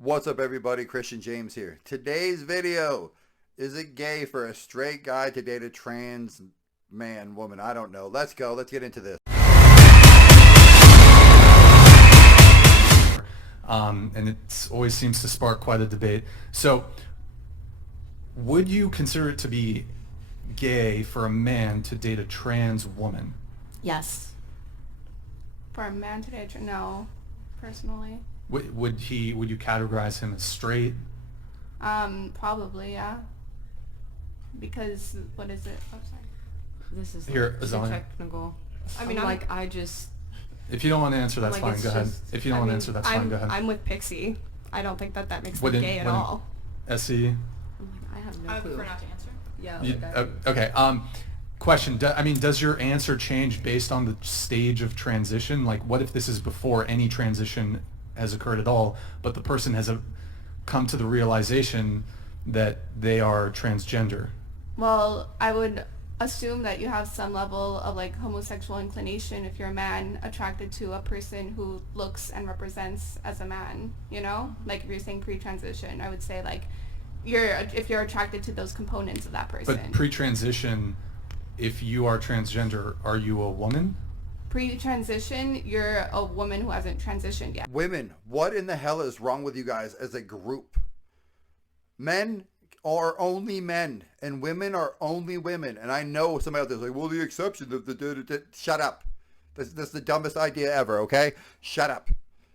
What's up, everybody? Christian James here. Today's video, is it gay for a straight guy to date a trans man, woman? I don't know. Let's go. Let's get into this. And it always seems to spark quite a debate. So, would you consider it to be gay for a man to date a trans woman? Yes. For a man to date, no, personally. Would you categorize him as straight? Probably, yeah. Because, what is it? Oh, sorry. This is Here, like, Azalea. technical. I mean, I just... If you don't want to answer, that's like, fine. it's Go ahead. just- If you don't want to answer, that's fine. Go ahead. I'm with Pixie. I don't think that makes me Wouldn't- gay at wouldn't- all. SE? I have no I clue. prefer not to answer. Yeah. You- like okay. Question. Does your answer change based on the stage of transition? Like, what if this is before any transition has occurred at all, but the person has come to the realization that they are transgender? Well, I would assume that you have some level of like homosexual inclination if you're a man attracted to a person who looks and represents as a man, you know? Like if you're saying pre-transition, I would say like if you're attracted to those components of that person. But pre-transition, if you are transgender, are you a woman? Pre-transition, you're a woman who hasn't transitioned yet. Women, what in the hell is wrong with you guys as a group? Men are only men, and women are only women. And I know somebody out there's like, well, the exception of the... Shut up. This is the dumbest idea ever, okay? Shut up.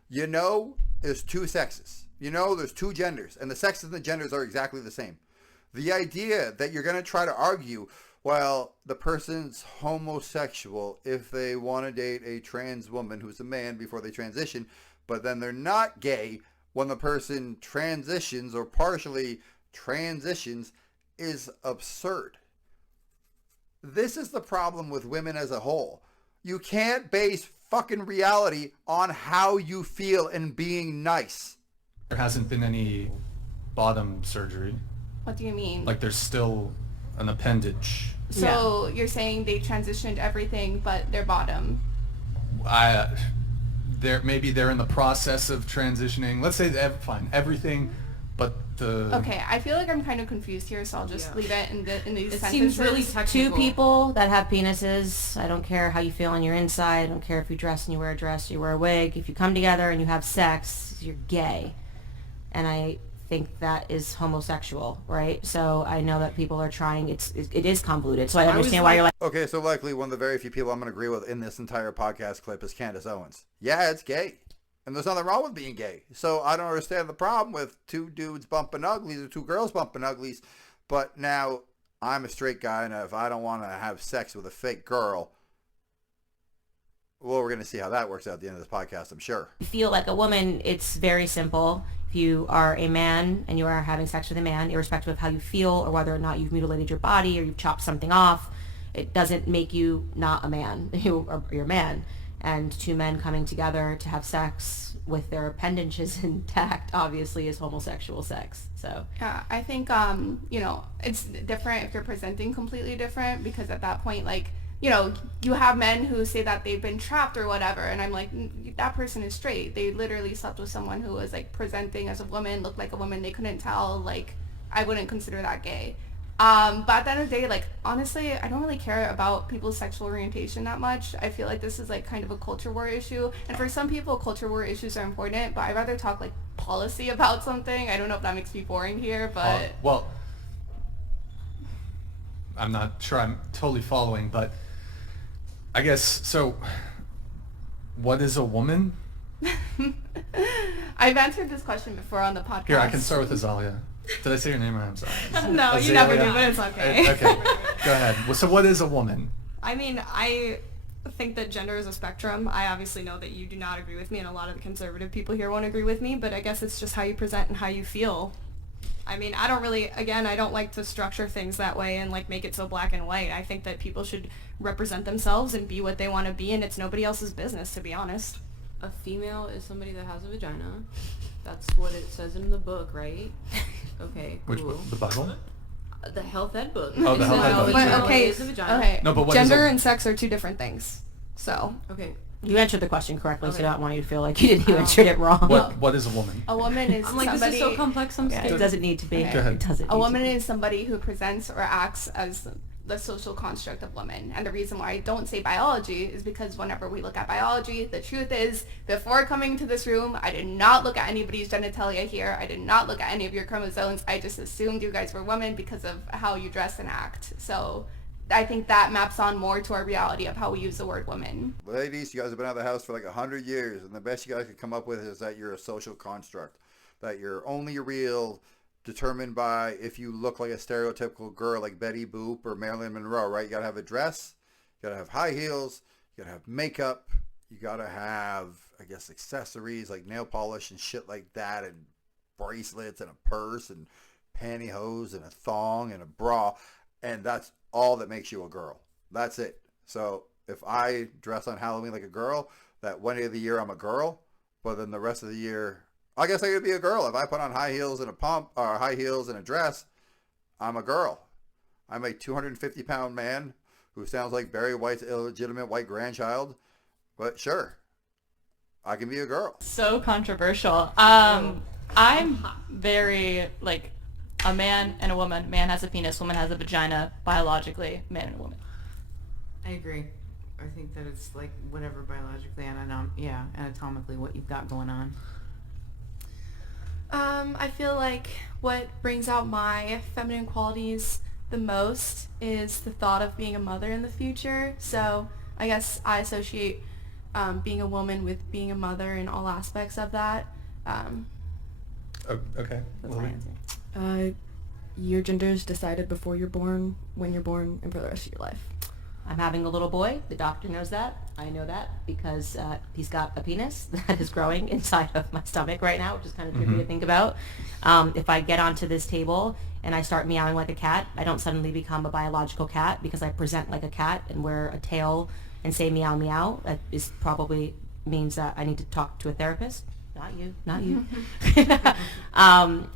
You know there's two sexes. You know there's two genders, and the sexes and the genders are exactly the same. The idea that you're going to try to argue, well, the person's homosexual if they want to date a trans woman who's a man before they transition, but then they're not gay when the person transitions or partially transitions is absurd. This is the problem with women as a whole. You can't base fucking reality on how you feel and being nice. There hasn't been any bottom surgery. What do you mean? Like, there's still an appendage. So you're saying they transitioned everything but their bottom. Maybe they're in the process of transitioning. Let's say fine, everything, but the... Okay, I feel like I'm kind of confused here, so I'll just leave it in these It sentences. seems really technical. Two people that have penises, I don't care how you feel on your inside, I don't care if you dress and you wear a dress, you wear a wig, if you come together and you have sex, you're gay. And I think that is homosexual, right? So I know that people are trying, it is convoluted, so I understand why you're like... Okay, so likely one of the very few people I'm going to agree with in this entire podcast clip is Candace Owens. Yeah, it's gay. And there's nothing wrong with being gay. So I don't understand the problem with two dudes bumping uglies or two girls bumping uglies. But now I'm a straight guy, and if I don't want to have sex with a fake girl, well, we're going to see how that works out at the end of this podcast, I'm sure. You feel like a woman, it's very simple. If you are a man and you are having sex with a man, irrespective of how you feel or whether or not you've mutilated your body or you've chopped something off, it doesn't make you not a man. You're a man. And two men coming together to have sex with their appendages intact obviously is homosexual sex. So Yeah, I think, it's different if you're presenting completely different, because at that point, like, you have men who say that they've been trapped or whatever, and I'm like, that person is straight. They literally slept with someone who was, like, presenting as a woman, looked like a woman. They couldn't tell. Like, I wouldn't consider that gay. But at the end of the day, like, honestly, I don't really care about people's sexual orientation that much. I feel like this is, like, kind of a culture war issue. And for some people, culture war issues are important, but I'd rather talk, like, policy about something. I don't know if that makes me boring here, but... well, I'm not sure I'm totally following, but I guess, so what is a woman? I've answered this question before on the podcast. Here, I can start with Azalea. Did I say your name right? I'm sorry. No, Azalea? you never do, but it's okay. Okay, go ahead. Well, so what is a woman? I mean, I think that gender is a spectrum. I obviously know that you do not agree with me, and a lot of the conservative people here won't agree with me, but I guess it's just how you present and how you feel. I mean, I don't like to structure things that way and, like, make it so black and white. I think that people should represent themselves and be what they want to be, and it's nobody else's business, to be honest. A female is somebody that has a vagina. That's what it says in the book, right? Okay, cool. Which book? The Bible? The health ed book. Oh, the It health says ed book. a But female okay, is a vagina. okay. No, but what Gender is a- and sex are two different things. So Okay, You answered the question correctly, so I Okay. don't want you to feel like you answered it wrong. What is a woman? A woman is I'm like, somebody. this is so complex. I'm Yeah, scared. it doesn't need to be. Go ahead. It doesn't. A need woman to be. is somebody who presents or acts as the social construct of woman. And the reason why I don't say biology is because whenever we look at biology, the truth is, before coming to this room, I did not look at anybody's genitalia here. I did not look at any of your chromosomes. I just assumed you guys were women because of how you dress and act. So I think that maps on more to our reality of how we use the word woman. Ladies, you guys have been out of the house for like 100 years, and the best you guys can come up with is that you're a social construct, that you're only real determined by if you look like a stereotypical girl like Betty Boop or Marilyn Monroe, right? You gotta have a dress, you gotta have high heels, you gotta have makeup, you gotta have, I guess, accessories like nail polish and shit like that, and bracelets and a purse and pantyhose and a thong and a bra, and that's all that makes you a girl. That's it. So if I dress on Halloween like a girl, that one day of the year I'm a girl, but then the rest of the year, I guess I could be a girl. If I put on high heels and a pump, or high heels and a dress, I'm a girl. I'm a 250-pound man who sounds like Barry White's illegitimate white grandchild, but sure, I can be a girl. So controversial. I'm very, like, a man and a woman. Man has a penis, woman has a vagina, biologically, man and a woman. I agree. I think that it's like whatever biologically and anatomically what you've got going on. I feel like what brings out my feminine qualities the most is the thought of being a mother in the future. So I guess I associate being a woman with being a mother in all aspects of that. Okay. That's my answer. Your gender is decided before you're born, when you're born, and for the rest of your life. I'm having a little boy. The doctor knows that. I know that because he's got a penis that is growing inside of my stomach right now, which is kind of creepy to think about. If I get onto this table and I start meowing like a cat, I don't suddenly become a biological cat because I present like a cat and wear a tail and say meow meow. That is probably means that I need to talk to a therapist. Not you.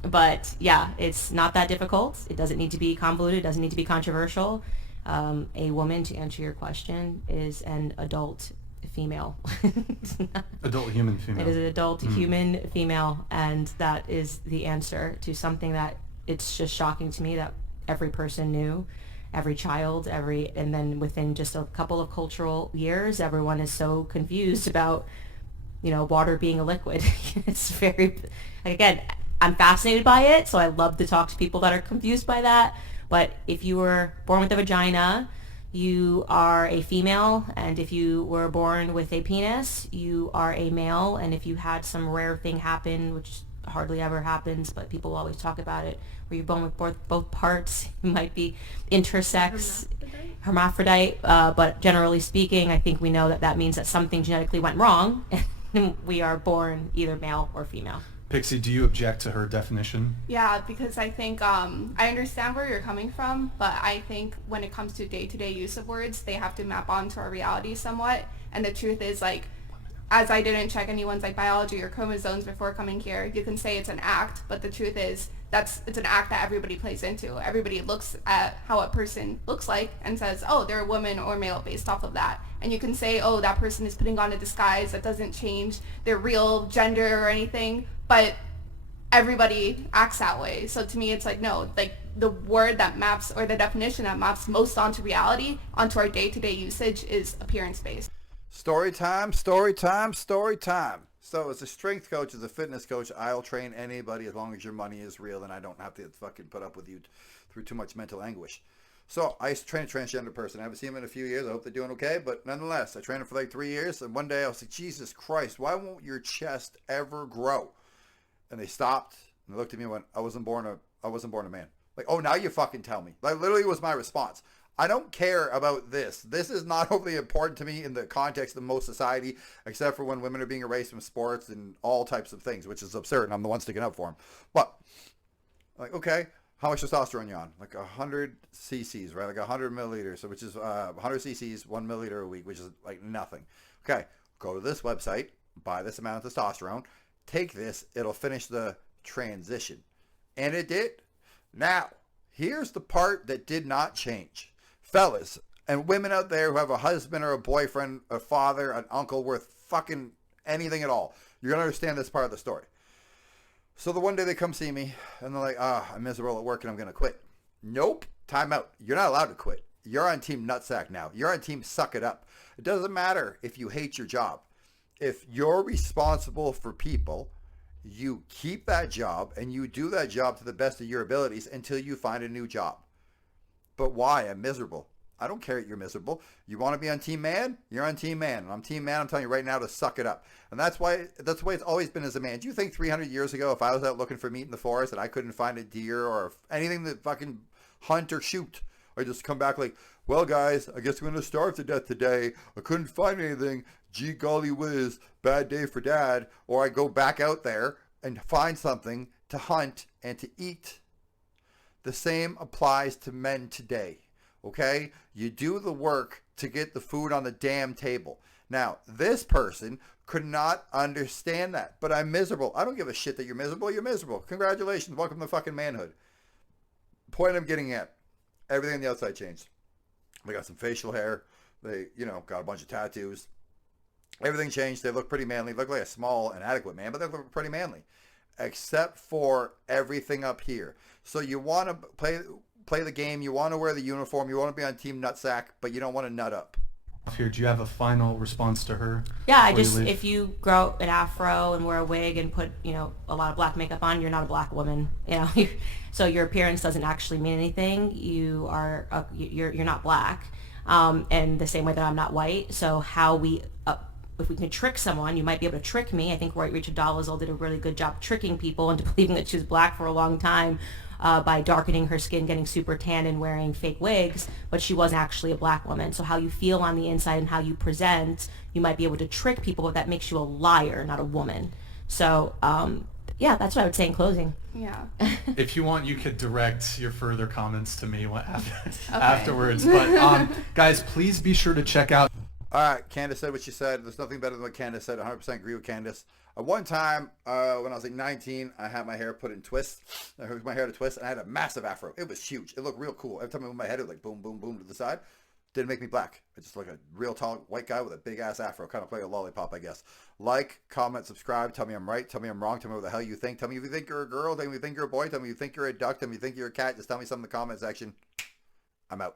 But yeah, it's not that difficult. It doesn't need to be convoluted. It doesn't need to be controversial. A woman, to answer your question, is an adult female. Adult human female. It is an adult human female, and that is the answer to something that it's just shocking to me that every person knew, every child, and then within just a couple of cultural years, everyone is so confused about, water being a liquid. It's very, again, I'm fascinated by it, so I love to talk to people that are confused by that. But if you were born with a vagina, you are a female, and if you were born with a penis, you are a male, and if you had some rare thing happen, which hardly ever happens, but people always talk about it, where you're born with both parts, you might be intersex, hermaphrodite, but generally speaking, I think we know that means that something genetically went wrong, and we are born either male or female. Pixie, do you object to her definition? Yeah, because I think I understand where you're coming from, but I think when it comes to day-to-day use of words, they have to map onto our reality somewhat. And the truth is, like, as I didn't check anyone's like biology or chromosomes before coming here, you can say it's an act, but the truth is it's an act that everybody plays into. Everybody looks at how a person looks like and says, oh, they're a woman or male based off of that. And you can say, oh, that person is putting on a disguise. That doesn't change their real gender or anything. But everybody acts that way. So to me, it's like, no, like the word that maps, or the definition that maps most onto reality, onto our day-to-day usage, is appearance-based. Story time, story time, story time. So as a strength coach, as a fitness coach, I'll train anybody as long as your money is real and I don't have to fucking put up with you through too much mental anguish. So I used to train a transgender person. I haven't seen them in a few years. I hope they're doing okay. But nonetheless, I trained them for like 3 years. And one day I was like, Jesus Christ, why won't your chest ever grow? And they stopped and they looked at me and went, I wasn't born a man. Like, oh, now you fucking tell me. Like, literally was my response. I don't care about this. This is not overly important to me in the context of most society, except for when women are being erased from sports and all types of things, which is absurd. And I'm the one sticking up for them. But, like, okay, how much testosterone you on? Like 100 cc's, right? Like 100 milliliters, so which is 100 cc's, 1 milliliter a week, which is like nothing. Okay, go to this website, buy this amount of testosterone, take this, it'll finish the transition. And it did. Now, here's the part that did not change. Fellas, And women out there who have a husband or a boyfriend, a father, an uncle worth fucking anything at all, you're going to understand this part of the story. So the one day they come see me and they're like, I'm miserable at work and I'm going to quit. Nope. Time out. You're not allowed to quit. You're on team nutsack now. You're on team suck it up. It doesn't matter if you hate your job. If you're responsible for people, you keep that job and you do that job to the best of your abilities until you find a new job. But why? I'm miserable. I don't care that you're miserable. You want to be on team man? You're on team man. And I'm team man. I'm telling you right now to suck it up. And that's why the way it's always been as a man. Do you think 300 years ago, if I was out looking for meat in the forest and I couldn't find a deer or anything to fucking hunt or shoot, I just come back like, well, guys, I guess we're going to starve to death today. I couldn't find anything. Gee golly whiz, bad day for dad. Or I go back out there and find something to hunt and to eat. The same applies to men today. Okay? You do the work to get the food on the damn table. Now, this person could not understand that. But I'm miserable. I don't give a shit that you're miserable. You're miserable. Congratulations. Welcome to fucking manhood. Point I'm getting at. Everything on the outside changed. They got some facial hair. They, got a bunch of tattoos. Everything changed. They look pretty manly. They look like a small, inadequate man, but they look pretty manly. Except for everything up here. So you want to play the game. You want to wear the uniform. You want to be on team nutsack, but you don't want to nut up. Here, do you have a final response to her? Yeah, before you leave? if you grow an afro and wear a wig and put, a lot of black makeup on, you're not a black woman. So your appearance doesn't actually mean anything. You are, you're not black. And the same way that I'm not white. So if we can trick someone, you might be able to trick me. I think Rachel Dolezal did a really good job tricking people into believing that she was black for a long time. By darkening her skin, getting super tan, and wearing fake wigs, but she wasn't actually a black woman. So how you feel on the inside and how you present, you might be able to trick people, but that makes you a liar, not a woman. So, that's what I would say in closing. Yeah. If you want, you could direct your further comments to me afterwards. But guys, please be sure to check out. All right, Candace said what she said. There's nothing better than what Candace said. 100% agree with Candace. One time, when I was like 19, I had my hair put in twists. I hooked my hair to twist, and I had a massive afro. It was huge. It looked real cool. Every time I moved my head, it was like boom, boom, boom to the side. Didn't make me black. I just look like a real tall white guy with a big ass afro, kind of like a lollipop, I guess. Like, comment, subscribe. Tell me I'm right. Tell me I'm wrong. Tell me what the hell you think. Tell me if you think you're a girl. Tell me if you think you're a boy. Tell me if you think you're a duck. Tell me if you think you're a cat. Just tell me something in the comment section. I'm out.